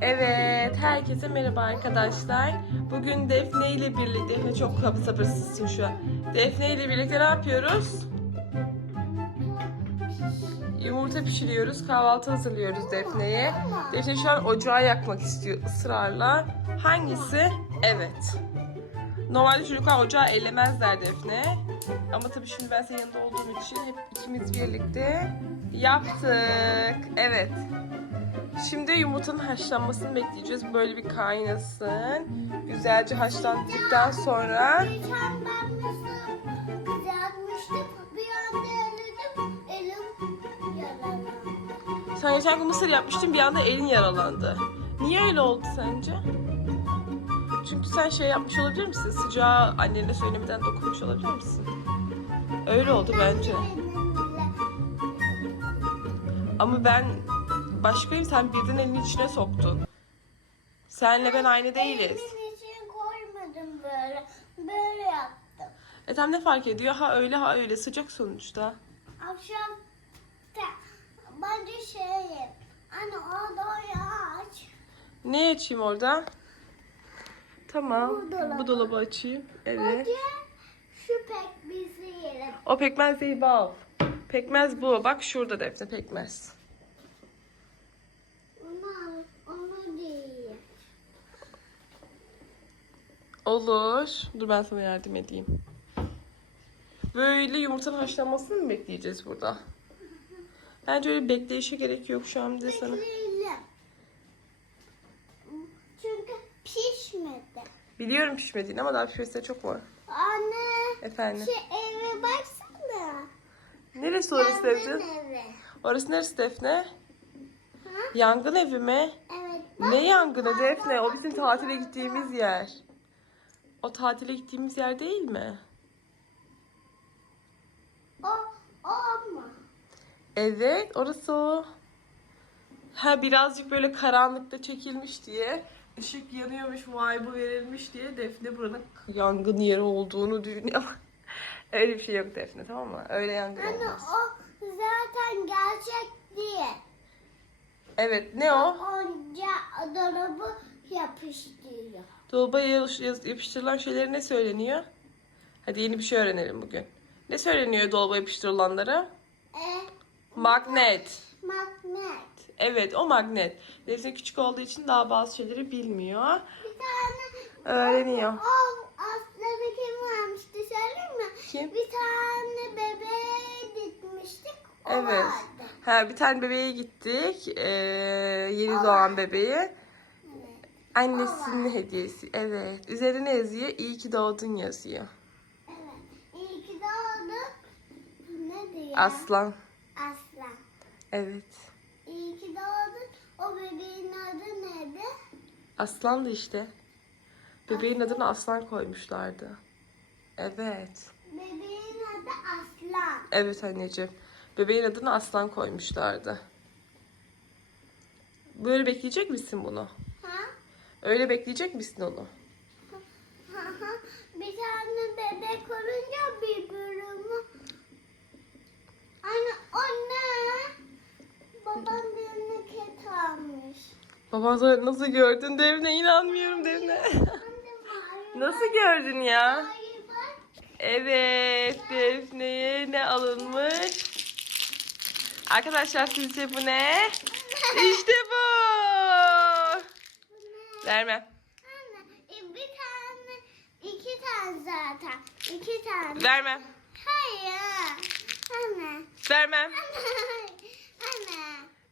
Evet, herkese merhaba arkadaşlar. Bugün Defne ile birlikte, Defne çok kapı sabırsızsın şu an. Defne ile birlikte ne yapıyoruz? Yumurta pişiriyoruz, kahvaltı hazırlıyoruz Defne'ye. Defne şu an ocağı yakmak istiyor ısrarla. Hangisi? Evet. Normalde çocuklar ocağı ellemezler Defne. Ama tabii şimdi ben senin yanında olduğum için hep ikimiz birlikte yaptık. Evet. Şimdi yumurtanın haşlanmasını bekleyeceğiz. Böyle bir kaynasın. Güzelce haşlandıktan sonra Geçen ben nasıl kızartmıştım. Bir anda. Elim yaralandı. sen geçen gün mısır yapmıştın bir anda elin yaralandı. Niye öyle oldu sence? Çünkü sen şey yapmış olabilir misin? Sıcağı annene söylemeden dokunmuş olabilir misin? Öyle oldu bence. Ama ben başkayım sen birden elin içine soktun. Senle ben aynı değiliz. Elimin içine koymadım böyle. Böyle yaptım. E tam ne fark ediyor? Ha öyle ha öyle sıcak sonuçta. Akşam da bence şey yap. Anne o dolabı aç. Ne açayım orada? Tamam. Bu dolabı. Bu dolabı açayım. Evet. Bence şu pek bizi yiyelim. O pekmez değil bal. Pekmez bu. Bak şurada Defne pekmez. Onu, onu değil. Olur. Dur ben sana yardım edeyim. Böyle yumurtanın haşlanmasını mı bekleyeceğiz burada? Bence öyle bekleyişe gerek yok şu an bir de sana. Bekleyelim. Çünkü pişmedi. Biliyorum pişmediğini ama daha pişmesine çok var. Anne. Efendim. Şu eve baksana. Neresi orası Yangın Defne? evi. Orası neresi Defne? Ha? Yangın evi mi? Evet. bak. Ne yangını Defne? O bizim tatile gittiğimiz yer. O tatile gittiğimiz yer değil mi? O, o mu? Evet, orası o. Ha birazcık böyle karanlıkta çekilmiş diye, ışık yanıyormuş, vibe'ı verilmiş diye Defne buranın yangın yeri olduğunu düşünüyor. Öyle bir şey yok Defne tamam mı? Öyle yangın Anne olmaz. o zaten gerçek değil. Evet, ne o? Dolabı yapıştırıyor. Dolaba yaz- yaz- yapıştırılan şeylere ne söyleniyor? Hadi yeni bir şey öğrenelim bugün. Ne söyleniyor dolaba yapıştırılanlara? E, Magnet. magnet. Evet o magnet. Defne küçük olduğu için daha bazı şeyleri bilmiyor. Bir tane Öğreniyor. o aslında kim vermişti söyleyeyim mi? Kim? Bir tane bebeğe gitmiştik. O Evet. vardı. Ha bir tane bebeğe gittik. Ee, yeni doğan bebeğe. Annesinin hediyesi. Evet. Üzerine yazıyor. İyi ki doğdun yazıyor. Evet. İyi ki doğdun. Ne diyor? Aslan. Aslan. Evet. İyi ki doğdun. O bebeğin adı neydi? Aslan da işte. Bebeğin adını aslan koymuşlardı. Evet. Bebeğin adı Aslan. Evet anneciğim. Bebeğin adını aslan koymuşlardı. Böyle bekleyecek misin bunu? Öyle bekleyecek misin onu? Bir tane bebek olunca bir bölümü. Anne o ne? Babam birine ket almış. Baban sonra nasıl gördün Devne? İnanmıyorum Devne. Nasıl gördün ya? Evet, Defne'ye ne alınmış? Arkadaşlar sizce bu ne? İşte. Vermem. Anne e, bir tane, iki tane zaten. İki tane. Vermem. Hayır. Anne. Vermem. Anne. Anne.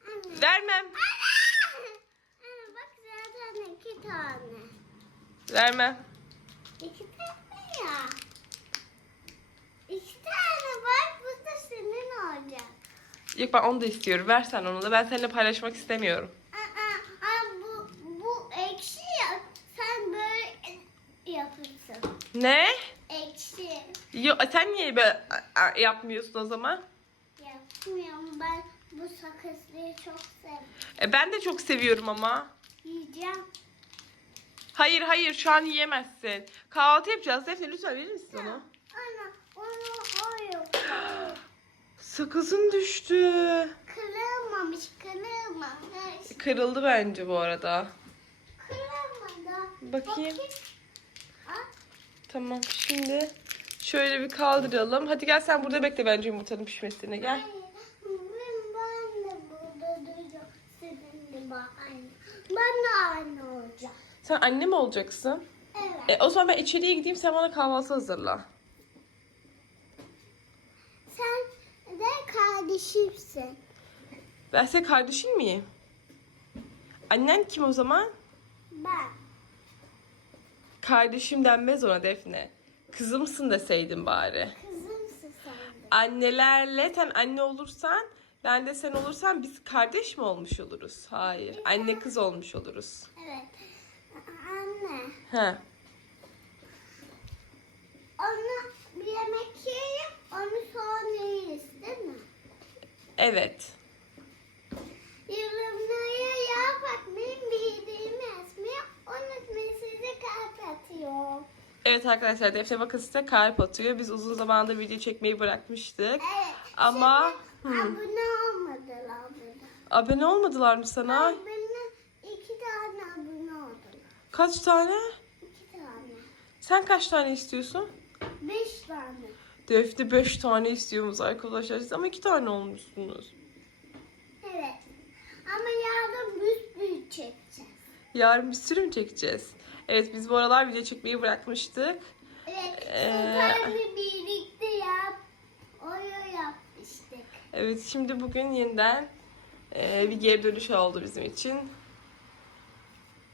Anne. Vermem. Anne bak zaten iki tane. Vermem. İki tane ya. İki tane bak bu da senin olacak. Yok ben onu da istiyorum. Ver sen onu da. Ben seninle paylaşmak istemiyorum. Aa, aa, bu, bu ekşi ya. Sen böyle yapırsın. Ne? Ekşi. Yok sen niye böyle yapmıyorsun o zaman? Yapmıyorum ben bu sakızlıyı çok seviyorum. E, ben de çok seviyorum ama. Yiyeceğim. Hayır hayır şu an yiyemezsin. Kahvaltı yapacağız. Defne lütfen verir misin onu? Ana onu o yok. Sakızın düştü. Kırılma kırılmamış, kırılmamış. Kırıldı bence bu arada. Kırılmadı. Bakayım. Ah, Tamam şimdi şöyle bir kaldıralım. Hadi gel sen burada bekle bence yumurtanın pişmesine gel. Ben, de burada duracağım. Senin de aynı. Ben de aynı olacağım. Sen anne mi olacaksın? Evet. E, o zaman ben içeriye gideyim sen bana kahvaltı hazırla. Sen de kardeşimsin. Ben senin kardeşin miyim? Annen kim o zaman? Ben. Kardeşim denmez ona Defne. Kızımsın deseydin bari. Kızımsın sen de. Annelerle sen anne olursan ben de sen olursan biz kardeş mi olmuş oluruz? Hayır. Anne kız olmuş oluruz. Evet. Anne. He. Onu bir yemek yiyeyim, onu sonra yeriz değil mi? Evet. Yorumlara yağ atmayın, bildiğimi asmayı unutmayın size kalp atıyorum. Evet arkadaşlar Defne bakın size kalp atıyor. Biz uzun zamandır video çekmeyi bırakmıştık. Evet. Ama- şimdi Hı. abone olmadılar burada. Abone olmadılar mı sana? Abone iki tane abone oldular. Kaç tane? İki tane. Sen kaç tane istiyorsun? Beş tane. Defne 5 tane istiyoruz arkadaşlar. Siz ama 2 tane olmuşsunuz. Evet. Ama yarın büyük büyük çekeceğiz. Yarın bir sürü mü çekeceğiz? Evet biz bu aralar video çekmeyi bırakmıştık. Evet. Ee, birlikte yap. Oyo yapmıştık. Evet şimdi bugün yeniden e, bir geri dönüş oldu bizim için.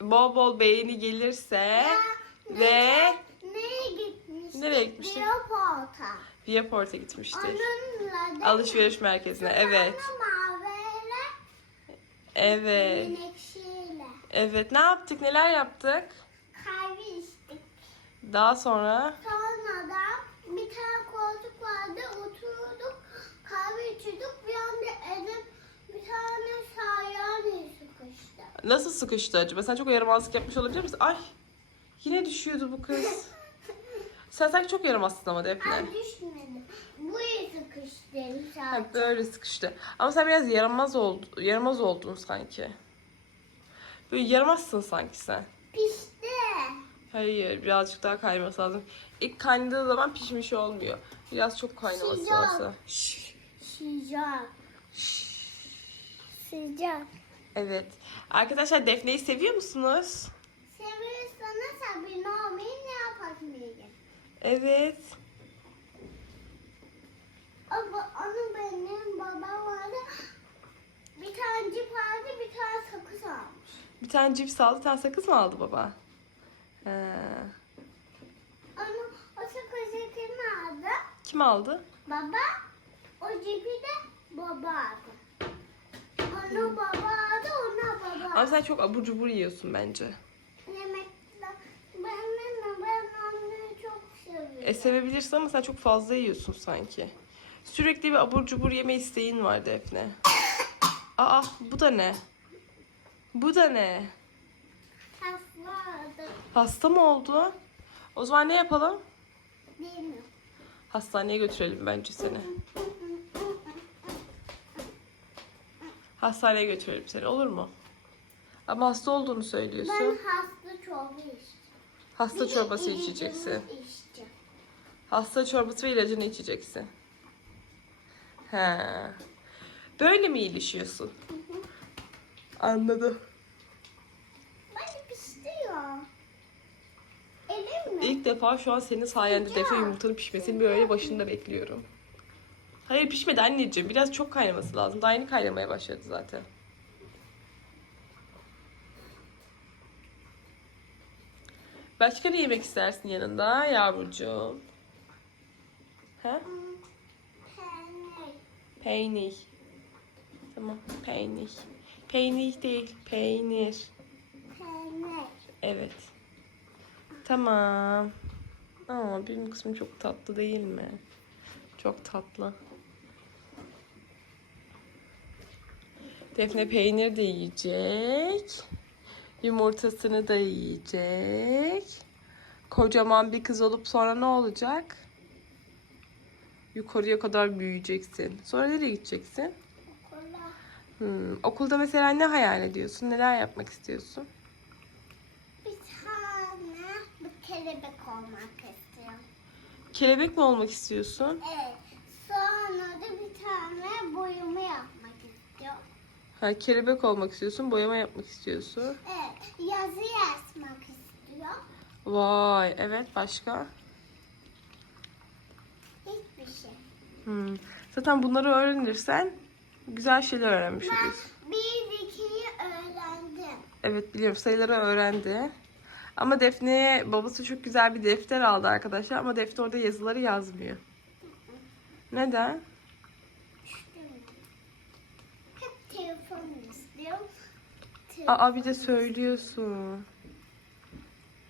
Bol bol beğeni gelirse Ya, ve neye- Nereye gitmiştik? Nereye gitmiştik? Biyoport'a. Viaport'a gitmiştik. Onunla Alışveriş merkezine. Evet. Evet. Evet. Ne yaptık? Neler yaptık? Daha sonra Sonra da bir tane koltuk vardı. Oturduk. Kahve içiyorduk. Bir anda elim bir tane sayaneye sıkıştı. nasıl sıkıştı acaba? Sen çok yaramazlık yapmış olabilir misin? Ay. Yine düşüyordu bu kız. Sen sanki çok yaramazsın ama Defne. Ay düşmedim. Buraya sıkıştı. Ha, sadece. böyle sıkıştı. Ama sen biraz yaramaz oldu, yaramaz oldun sanki. Böyle yaramazsın sanki sen. Hayır, birazcık daha kaynaması lazım. İlk kaynadığı zaman pişmiş olmuyor. Biraz çok kaynaması Sıcak. lazım. Sıcak. Sıcak. Evet. Arkadaşlar Defne'yi seviyor musunuz? Seviyorsanız abone olmayı ne yapabilirim? Evet. Ama onu benim babam vardı. Bir tane cip aldı, bir tane sakız almış. Bir tane cips aldı, bir tane sakız mı aldı baba? He. Onu o sakızı kim aldı? Kim aldı? Baba. O cipi de baba aldı. Onu baba aldı, ona baba Ama aldı. sen çok abur cubur yiyorsun bence. Yemekler. Ben, ben, ben onu çok seviyorum. E sevebilirsin ama sen çok fazla yiyorsun sanki. Sürekli bir abur cubur yeme isteğin var Defne. Aa bu da ne? Bu da ne? Hastalardı. Hasta mı oldu? O zaman ne yapalım? Bilmiyorum. Hastaneye götürelim bence seni. Hastaneye götürelim seni olur mu? Ama hasta olduğunu söylüyorsun. Ben hasta çorba içtim. Hasta Bir çorbası içeceksin. içeceğim. Hasta çorbası ve ilacını içeceksin. He. Böyle mi iyileşiyorsun? Anladım. Bence pişti ya. Elim mi? İlk defa şu an senin sayende defne yumurtanın pişmesini böyle başında bekliyorum. Hayır pişmedi anneciğim. Biraz çok kaynaması lazım. Daha yeni kaynamaya başladı zaten. Başka ne yemek istersin yanında yavrucuğum? He? Peynir. Peynir. Tamam peynir. Peynir değil peynir. Peynir. Evet. Tamam. Aa benim kısmım çok tatlı değil mi? Çok tatlı. Defne peynir de yiyecek. Yumurtasını da yiyecek. Kocaman bir kız olup sonra ne olacak? Yukarıya kadar büyüyeceksin. Sonra nereye gideceksin? Okula. Hmm, Okulda mesela ne hayal ediyorsun? Neler yapmak istiyorsun? Bir kelebek olmak istiyorum. Kelebek mi olmak istiyorsun? Evet. Sonra da bir tane boyama yapmak istiyorum. Ha, kelebek olmak istiyorsun, boyama yapmak istiyorsun. Evet. Yazı yazmak istiyorum. Vay, evet başka? Hiçbir şey. Hmm. Zaten bunları öğrenirsen güzel şeyler öğrenmiş Ben oluyorsun. bir ikiyi öğrendim. Evet biliyorum sayıları öğrendi. Ama Defne'ye babası çok güzel bir defter aldı arkadaşlar ama Defne orada yazıları yazmıyor. Neden? Hep telefon istiyorum. Aa bir de söylüyorsun.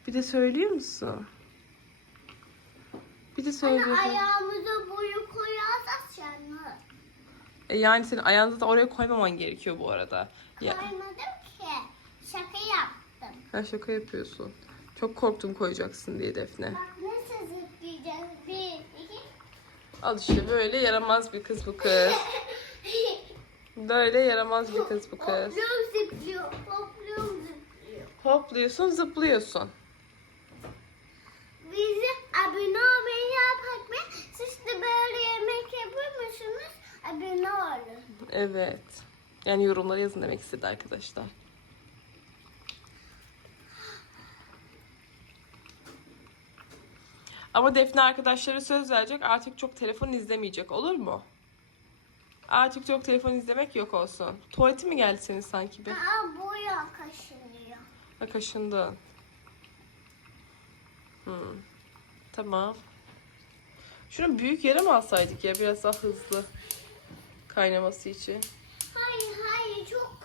Bir de söylüyor musun? Bir de Hani söylüyorsun. ayağımıza boyu koyarsak canlı. E, yani senin ayağını da oraya koymaman gerekiyor bu arada. Ya, Koymadım ki. Şaka yaptım. Ha, şaka yapıyorsun. Çok korktum koyacaksın diye Defne. Bak nasıl zıplayacağız. Bir, iki. Al işte böyle yaramaz bir kız bu kız. Böyle yaramaz bir kız bu kız. Hopluyorum zıplıyor. Hopluyorum zıplıyor. Hopluyorsun zıplıyorsun. Bizi abone olmayı yapmak mı? Siz de böyle yemek yapıyor musunuz? Abone olun. Evet. Yani yorumlara yazın demek istedi arkadaşlar. Ama Defne arkadaşlara söz verecek artık çok telefon izlemeyecek olur mu? Artık çok telefon izlemek yok olsun. Tuvaleti mi geldi senin sanki bir? Aa boya kaşınıyor. Ha kaşındın. Hmm. Tamam. Şunu büyük yere mi alsaydık ya biraz daha hızlı kaynaması için? Hayır hayır çok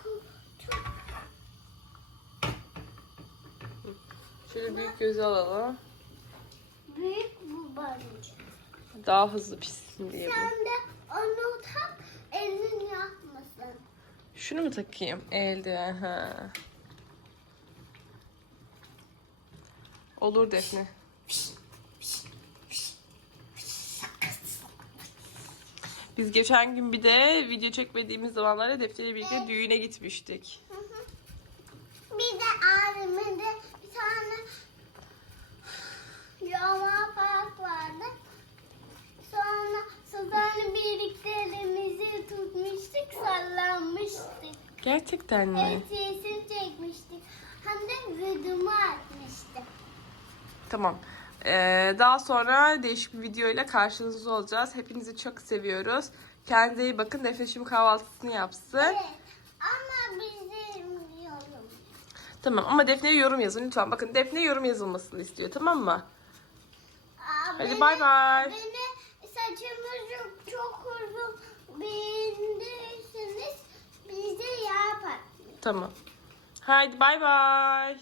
çok Şöyle büyük gözü alalım. büyük bu barıncı. Daha hızlı pişsin diye. Sen de onu tak elin yakmasın. Şunu mu takayım? Elde. Ha. Olur Defne. Biz geçen gün bir de video çekmediğimiz zamanlarda Defne'yle birlikte düğüne gitmiştik. Hı hı. Bir de abime de bir tane yama park vardı. Sonra Suzan'la birlikte elimizi tutmuştuk, sallanmıştık. Gerçekten mi? Evet, resim çekmiştik. Hem de videomu atmıştık. Tamam. Ee, daha sonra değişik bir video ile karşınızda olacağız. Hepinizi çok seviyoruz. Kendinize iyi bakın. Defne şimdi kahvaltısını yapsın. Evet. Ama bizim yolum. Tamam ama Defne'ye yorum yazın lütfen. Bakın Defne yorum yazılmasını istiyor tamam mı? Aa, Hadi beni- bay bay. Beni saçımı çok, çok uzun beğendiyseniz bize yapar. Tamam. Haydi bay bay.